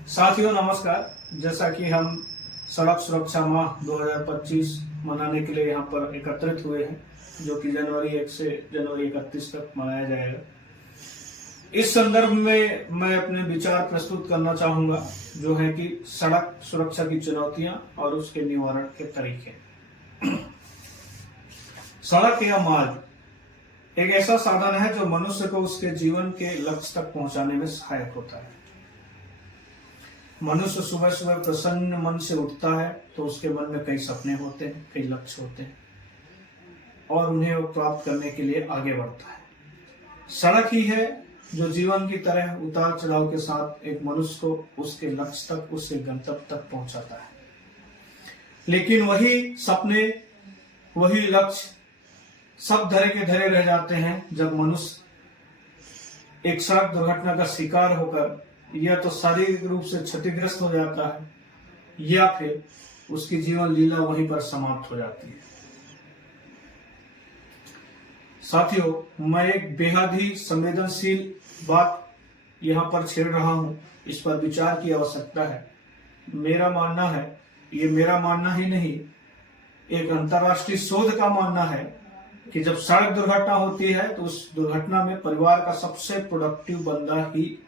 साथियों नमस्कार। जैसा कि हम सड़क सुरक्षा माह 2025 मनाने के लिए यहाँ पर एकत्रित हुए हैं, जो कि जनवरी 1 से जनवरी 31 तक मनाया जाएगा। इस संदर्भ में मैं अपने विचार प्रस्तुत करना चाहूंगा, जो है कि सड़क सुरक्षा की चुनौतियां और उसके निवारण के तरीके। सड़क या मार्ग एक ऐसा साधन है जो मनुष्य को उसके जीवन के लक्ष्य तक पहुंचाने में सहायक होता है। मनुष्य सुबह सुबह प्रसन्न मन से उठता है तो उसके मन में कई सपने होते हैं, कई लक्ष्य होते हैं और उन्हें वो प्राप्त करने के लिए आगे बढ़ता है। सड़क ही है जो जीवन की तरह उतार चढ़ाव के साथ एक मनुष्य को उसके लक्ष्य तक, उसके गंतव्य तक पहुंचाता है। लेकिन वही सपने, वही लक्ष्य सब धरे के धरे रह जाते हैं जब मनुष्य एक सड़क दुर्घटना का शिकार होकर या तो शारीरिक रूप से क्षतिग्रस्त हो जाता है या फिर उसकी जीवन लीला वहीं पर समाप्त हो जाती है। साथियों, मैं एक बेहद ही संवेदनशील बात यहाँ पर छेड़ रहा हूँ, इस पर विचार की आवश्यकता है। मेरा मानना है, ये मेरा मानना ही नहीं, एक अंतर्राष्ट्रीय शोध का मानना है कि जब सड़क दुर्घटना होती है तो उस दुर्घटना में परिवार का सबसे प्रोडक्टिव बंदा ही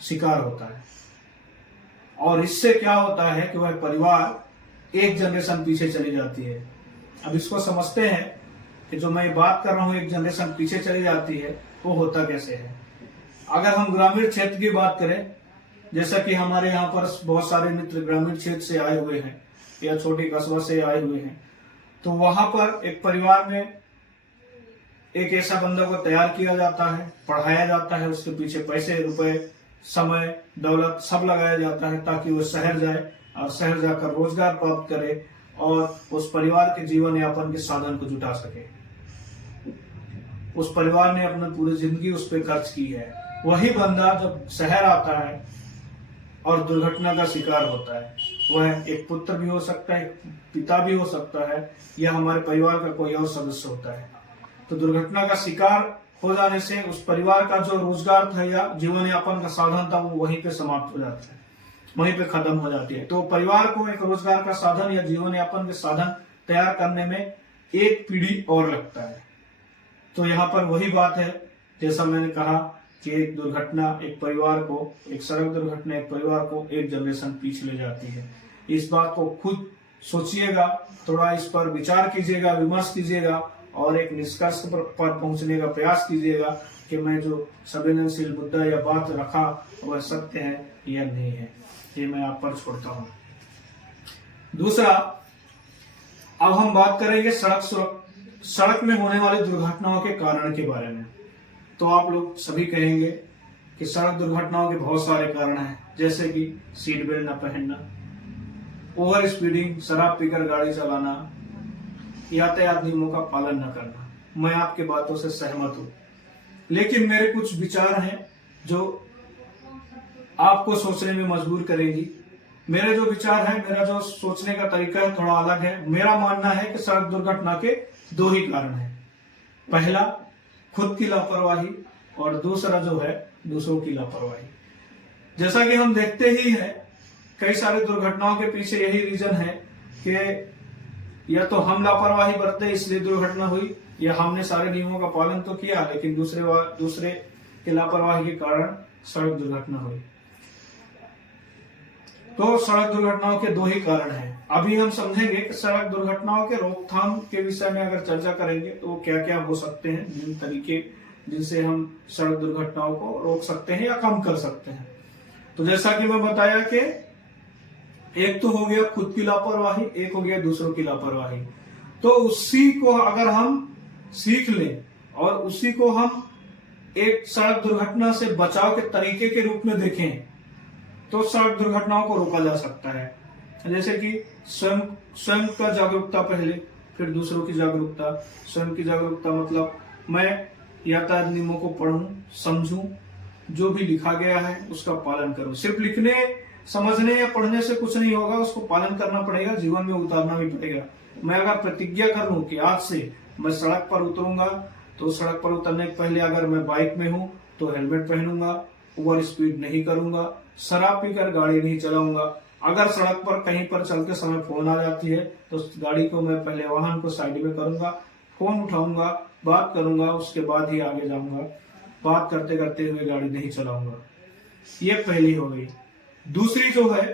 शिकार होता है। और इससे क्या होता है कि वह परिवार एक जनरेशन पीछे चली जाती है। अब इसको समझते हैं कि जो मैं बात कर रहा हूं, एक जनरेशन पीछे चली जाती है, वो होता कैसे है। अगर हम ग्रामीण क्षेत्र की बात करें, जैसा कि हमारे यहाँ पर बहुत सारे मित्र ग्रामीण क्षेत्र से आए हुए हैं या छोटी कस्बा से आए हुए हैं, तो वहां पर एक परिवार में एक ऐसा बंदा को तैयार किया जाता है, पढ़ाया जाता है, उसके पीछे पैसे, रुपए, समय, दौलत सब लगाया जाता है ताकि वो शहर जाए और शहर जाकर रोजगार प्राप्त करे और उस परिवार के जीवन यापन के साधन को जुटा सके। उस परिवार ने अपनी पूरी जिंदगी उस पर खर्च की है। वही बंदा जब शहर आता है और दुर्घटना का शिकार होता है, वह एक पुत्र भी हो सकता है, एक पिता भी हो सकता है, या हमारे परिवार का कोई और सदस्य होता है। तो दुर्घटना का शिकार हो जाने से उस परिवार का जो रोजगार था या जीवन यापन का साधन था, वो वहीं पे समाप्त हो जाता है, वहीं पे खत्म हो जाती है। तो परिवार को एक रोजगार का साधन या जीवन यापन के साधन तैयार करने में एक पीढ़ी और लगता है। तो यहाँ पर वही बात है, जैसा मैंने कहा कि एक दुर्घटना एक परिवार को, एक सड़क दुर्घटना एक परिवार को एक जनरेशन पीछे ले जाती है। इस बात को खुद सोचिएगा, थोड़ा इस पर विचार कीजिएगा, विमर्श कीजिएगा और एक निष्कर्ष पर पहुंचने का प्रयास कीजिएगा कि मैं जो संवेदनशील मुद्दा या बात रखा वह सत्य है या नहीं है। ये मैं आप पर छोड़ता हूं। दूसरा, अब हम बात करेंगे सड़क में होने वाली दुर्घटनाओं के कारण के बारे में। तो आप लोग सभी कहेंगे कि सड़क दुर्घटनाओं के बहुत सारे कारण हैं, जैसे कि सीट बेल्ट न पहनना, ओवर स्पीडिंग, शराब पीकर गाड़ी चलाना, यातायात नियमों का पालन न करना। मैं आपके बातों से सहमत हूं, लेकिन मेरे कुछ विचार हैं जो आपको सोचने में मजबूर करेंगी। मेरे जो विचार है, मेरा जो सोचने का तरीका है, थोड़ा अलग है। मेरा मानना है कि सड़क दुर्घटना के दो ही कारण हैं। पहला, खुद की लापरवाही और दूसरा जो है दूसरों की लापरवाही। जैसा कि हम देखते ही हैं, कई सारी दुर्घटनाओं के पीछे यही रीजन है कि या तो हम लापरवाही बरते इसलिए दुर्घटना हुई, या हमने सारे नियमों का पालन तो किया लेकिन दूसरे के लापरवाही के कारण सड़क दुर्घटना हुई। तो सड़क दुर्घटनाओं के दो ही कारण हैं। अभी हम समझेंगे कि सड़क दुर्घटनाओं के रोकथाम के विषय में अगर चर्चा करेंगे तो क्या क्या हो सकते हैं, जिन तरीके जिनसे हम सड़क दुर्घटनाओं को रोक सकते हैं या कम कर सकते हैं। तो जैसा कि मैं बताया कि एक तो हो गया खुद की लापरवाही, एक हो गया दूसरों की लापरवाही। तो उसी को अगर हम सीख लें और उसी को हम एक सड़क दुर्घटना से बचाव के तरीके के रूप में देखें तो सड़क दुर्घटनाओं को रोका जा सकता है। जैसे कि स्वयं का जागरूकता पहले, फिर दूसरों की जागरूकता। स्वयं की जागरूकता मतलब मैं यातायात नियमों को पढ़ूं, समझूं, जो भी लिखा गया है उसका पालन करूं। सिर्फ लिखने, समझने या पढ़ने से कुछ नहीं होगा, उसको पालन करना पड़ेगा, जीवन में उतारना भी पड़ेगा। मैं अगर प्रतिज्ञा कर लूं कि आज से मैं सड़क पर उतरूंगा, तो सड़क पर उतरने के पहले अगर मैं बाइक में हूं तो हेलमेट पहनूंगा, ओवर स्पीड नहीं करूंगा, शराब पीकर गाड़ी नहीं चलाऊंगा। अगर सड़क पर कहीं पर चलते समय फोन आ जाती है तो गाड़ी को मैं पहले वाहन को साइड में करूंगा, फोन उठाऊंगा, बात करूंगा, उसके बाद ही आगे जाऊंगा। बात करते करते हुए गाड़ी नहीं चलाऊंगा। ये पहली हो गई। दूसरी जो है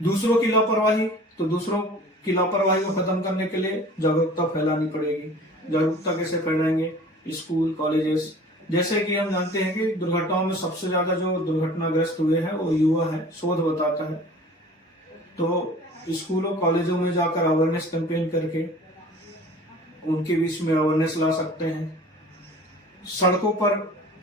दूसरों की लापरवाही, तो दूसरों की लापरवाही को खत्म करने के लिए जागरूकता फैलानी पड़ेगी। जागरूकता कैसे फैलाएंगे? स्कूल, कॉलेजेस, जैसे कि हम जानते हैं कि दुर्घटनाओं में सबसे ज्यादा जो दुर्घटनाग्रस्त हुए हैं वो युवा है, शोध बताता है। तो स्कूलों, कॉलेजों में जाकर अवेयरनेस कैंपेन करके उनके बीच में अवेयरनेस ला सकते हैं। सड़कों पर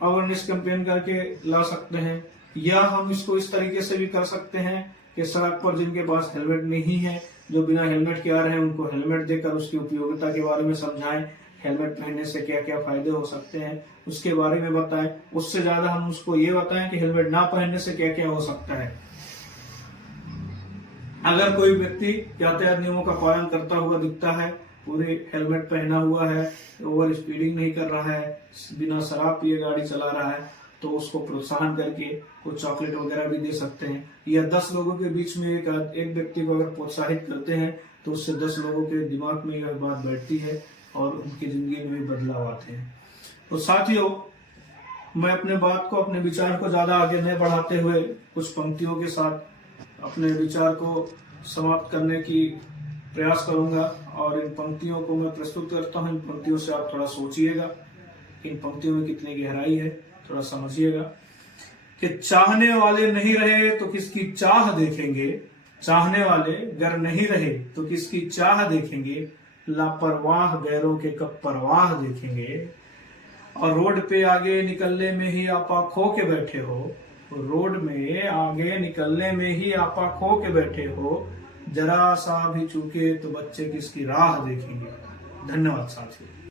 अवेयरनेस कैंपेन करके ला सकते हैं, या हम इसको इस तरीके से भी कर सकते हैं कि सड़क पर जिनके पास हेलमेट नहीं है, जो बिना हेलमेट के आ रहे हैं, उनको हेलमेट देकर उसकी उपयोगिता के बारे में समझाएं। हेलमेट पहनने से क्या क्या फायदे हो सकते हैं उसके बारे में बताएं। उससे ज्यादा हम उसको ये बताएं कि हेलमेट ना पहनने से क्या क्या हो सकता है। अगर कोई व्यक्ति यातायात नियमों का पालन करता हुआ दिखता है, पूरे हेलमेट पहना हुआ है, ओवर स्पीडिंग नहीं कर रहा है, बिना शराब पिए गाड़ी चला रहा है, तो उसको प्रोत्साहन करके कुछ चॉकलेट वगैरह भी दे सकते हैं। या 10 लोगों के बीच में एक व्यक्ति को अगर प्रोत्साहित करते हैं तो उससे 10 लोगों के दिमाग में यह बात बैठती है और उनकी जिंदगी में भी बदलाव आते हैं। तो साथियों, मैं अपने बात को, अपने विचार को ज्यादा आगे नहीं बढ़ाते हुए कुछ पंक्तियों के साथ अपने विचार को समाप्त करने की प्रयास करूंगा, और इन पंक्तियों को मैं प्रस्तुत करता हूं। इन पंक्तियों से आप थोड़ा सोचिएगा, इन पंक्तियों में कितनी गहराई है, थोड़ा समझिएगा। कि चाहने वाले नहीं रहे तो किसकी चाह देखेंगे, चाहने वाले अगर नहीं रहे तो किसकी चाह देखेंगे, लापरवाह गैरों के कब परवाह देखेंगे। और रोड पे आगे निकलने में ही आपा खो के बैठे हो, रोड में आगे निकलने में ही आपा खो के बैठे हो, जरा सा भी चूके तो बच्चे किसकी राह देखेंगे। धन्यवाद साथियों।